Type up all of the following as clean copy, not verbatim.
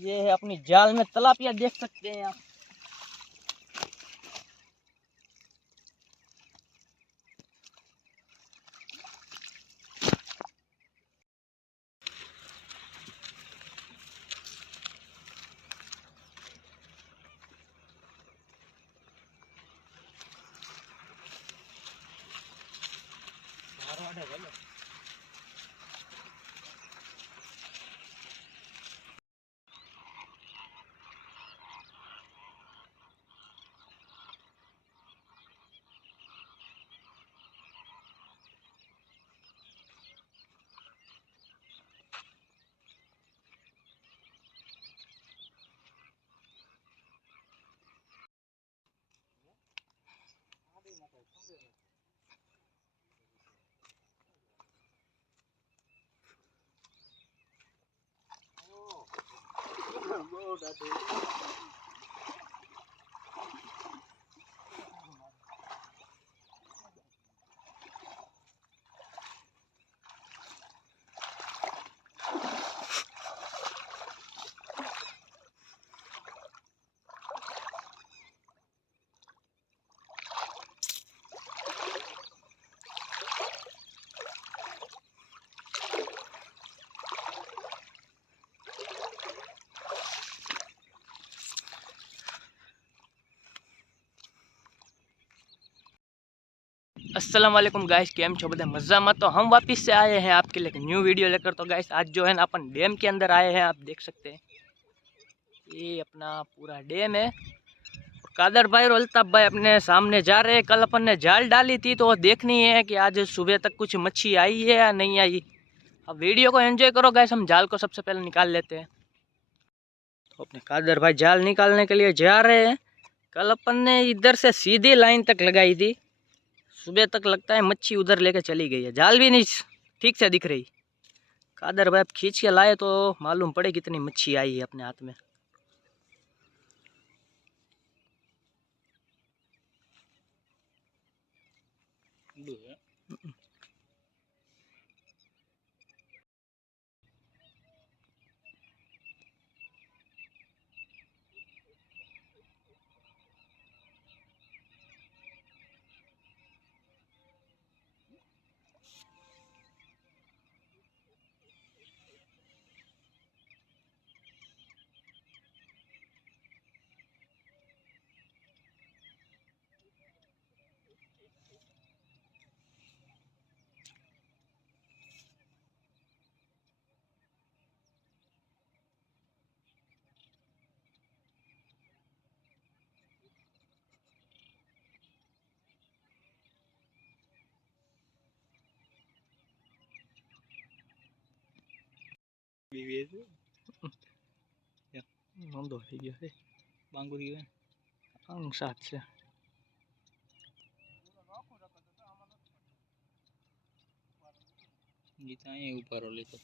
ये है अपनी जाल में तलापिया, देख सकते हैं आप। अस्सलाम वालेकुम गाइस, केम छो बधा मजा में। तो हम वापस से आए हैं आपके लिए न्यू वीडियो लेकर। तो गाइस आज जो है ना अपन डैम के अंदर आए हैं। आप देख सकते हैं ये अपना पूरा डैम है। कादर भाई और अल्ताफ भाई अपने सामने जा रहे हैं। कल अपन ने जाल डाली थी तो देखनी है कि आज सुबह तक कुछ मच्छी आई है या नहीं आई। अब वीडियो को एंजॉय करो गाइस। हम जाल को सबसे पहले निकाल लेते हैं। तो अपने कादर भाई जाल निकालने के लिए जा रहे हैं। कल अपन ने इधर से सीधी लाइन तक लगाई थी। सुबह तक लगता है मच्छी उधर लेके चली गई है। जाल भी नहीं ठीक से दिख रही। कादर भाई खींच के लाए तो मालूम पड़े कितनी मच्छी आई है अपने हाथ में। વાંધો થઈ ગયો છે બાંગુરી અંગ સાત છે ગીતા અહીં ઉભારો લેતો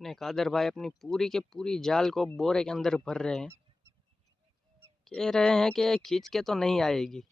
ने कादर भाई अपनी पूरी के पूरी जाल को बोरे के अंदर भर रहे हैं। कह रहे हैं कि खींच के तो नहीं आएगी।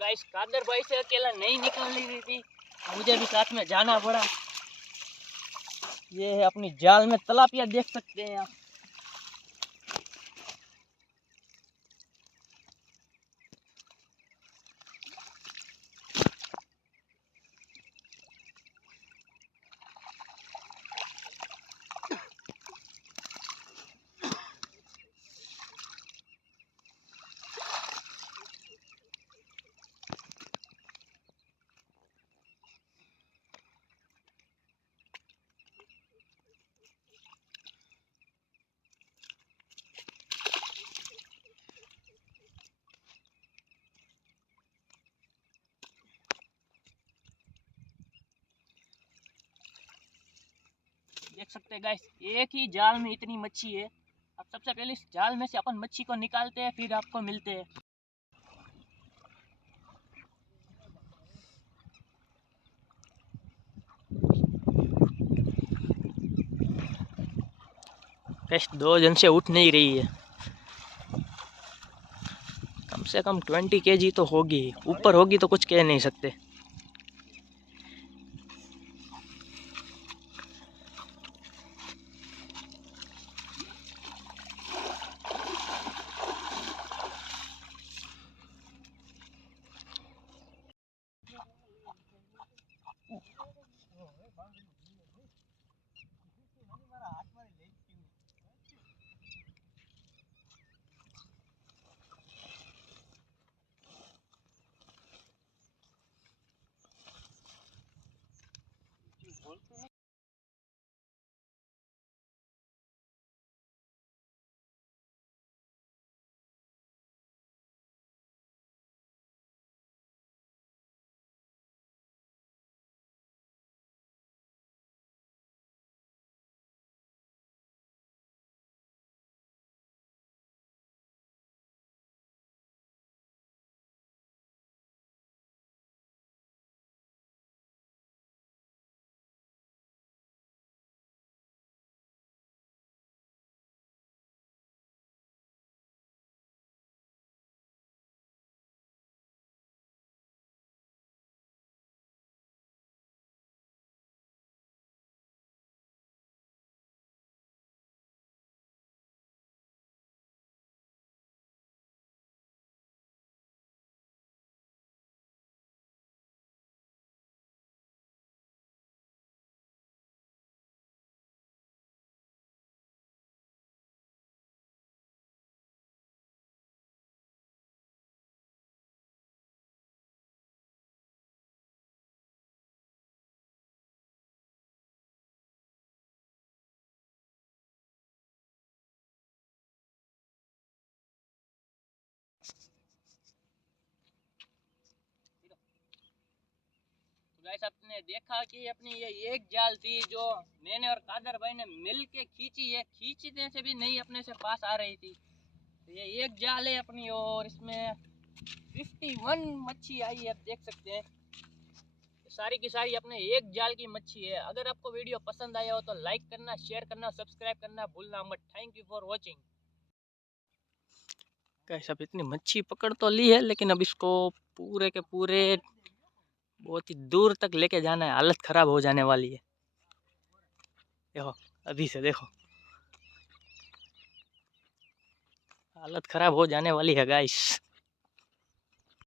गाइस कादर भाई से अकेला नहीं निकाल रही थी, मुझे भी साथ में जाना पड़ा। ये है अपनी जाल में तलापिया, देख सकते हैं आप। देख सकते हैं गाइस, एक ही जाल में इतनी मच्छी है। अब सबसे पहले इस जाल में से अपन मच्छी को निकालते हैं, फिर आपको मिलते हैं। गाइस 2 जन से उठ नहीं रही है, कम से कम 20 kg तो होगी, ऊपर होगी तो कुछ कह नहीं सकते। गाइस आपने देखा कि अपनी ये एक जाल थी जो मैंने और कादर भाई ने मिल के खींची है, खींचने से भी नहीं अपने से पास आ रही थी। तो ये एक जाल है अपनी, और इसमें 51 मच्छी आई है, आप देख सकते हैं। सारी की सारी अपने एक जाल की मच्छी है। अगर आपको वीडियो पसंद आया हो तो लाइक करना, शेयर करना, सब्सक्राइब करना भूलना मत। Thank you for watching. Guys अब इतनी मच्छी पकड़ तो ली है, लेकिन अब इसको पूरे के पूरे बहुत ही दूर तक लेके जाना है, हालत खराब हो जाने वाली है। देखो अभी से देखो, हालत खराब हो जाने वाली है गाइस।